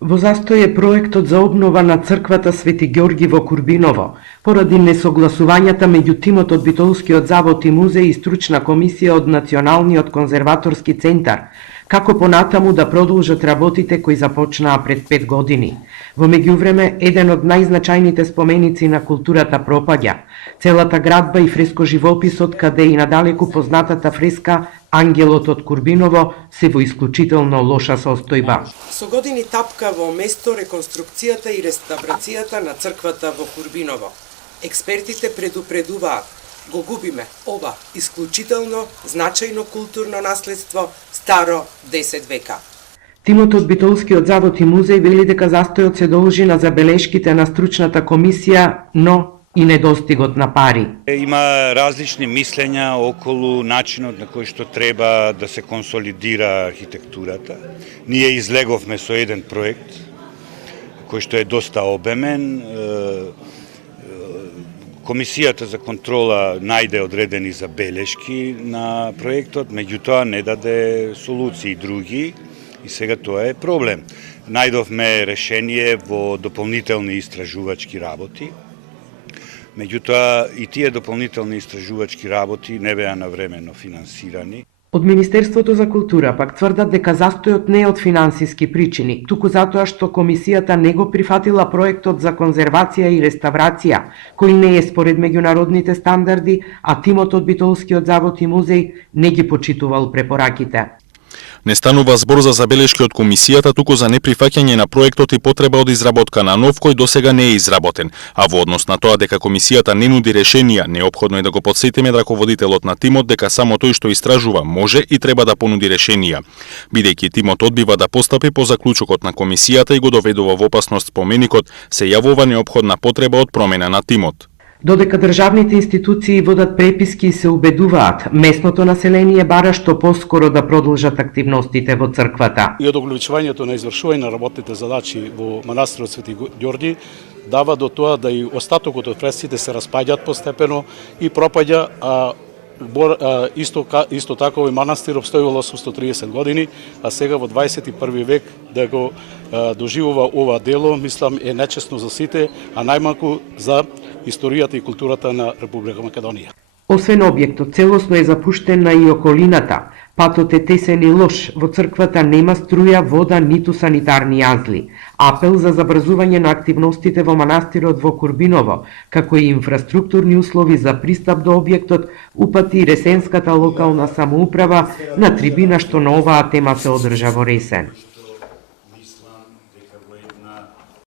Во застој е проектот за обнова на црквата Свети Ѓорги во Курбиново, поради несогласувањата меѓу тимот од Битолскиот завод и музеј и стручна комисија од Националниот конзерваторски центар, како понатаму да продолжат работите кои започнаа пред 5 години. Во меѓувреме, еден од најзначајните споменици на културата пропаѓа. Целата градба и фреско-живописот, каде и надалеку познатата фреска Ангелот од Курбиново се во исклучително лоша состојба. Со години тапка во место реконструкцијата и реставрацијата на црквата во Курбиново. Експертите предупредуваат, го губиме ова исклучително значајно културно наследство старо 10 века. Тимот од Битолскиот завод и музеј вели дека застојот се должи на забелешките на стручната комисија, но и недостигот на пари. Има различни мислења околу начинот на кој што треба да се консолидира архитектурата. Ние излеговме со еден проект кој што е доста обемен. Комисијата за контрола најде одредени забелешки на проектот, меѓутоа не даде солуции други и сега тоа е проблем. Најдовме решение во дополнителни истражувачки работи. Меѓутоа, и тие дополнителни истражувачки работи не беа навремено финансирани. Од Министерството за култура пак тврдат дека застојот не е од финансиски причини, туку затоа што комисијата не го прифатила проектот за конзервација и реставрација, кој не е според меѓународните стандарди, а тимот од Битолскиот завод и музеј не ги почитувал препораките. Не станува збор за забелешки од комисијата, туку за неприфаќање на проектот и потреба од изработка на нов кој досега не е изработен. А во однос на тоа дека комисијата не нуди решенија, неопходно е да го потсетиме раководителот на тимот дека само тој што истражува може и треба да понуди решенија. Бидејќи тимот одбива да постапи по заклучокот на комисијата и го доведува во опасност споменикот, се јавува неопходна потреба од промена на тимот. Додека државните институции водат преписки и се убедуваат, местното население бара што поскоро да продолжат активностите во црквата. И одоглучувањето на извршување на работните задачи во манастирот Свети Ѓорги дава до тоа да и остатокот од фреските се распаѓаат постепено и пропаѓа, исто така овој манастир обстојувал 830 години, а сега во 21 век да го доживува ова дело, мислам е нечесно за сите, а најмалку за историјата и културата на Република Македонија. Освен објектот, целосно е запуштена и околината. Патот е тесен и лош, во црквата нема струја, вода, ниту санитарни јазли. Апел за забрзување на активностите во манастирот во Курбиново, како и инфраструктурни услови за пристап до објектот, упати Ресенската локална самоуправа на трибина што на оваа тема се одржа во Ресен.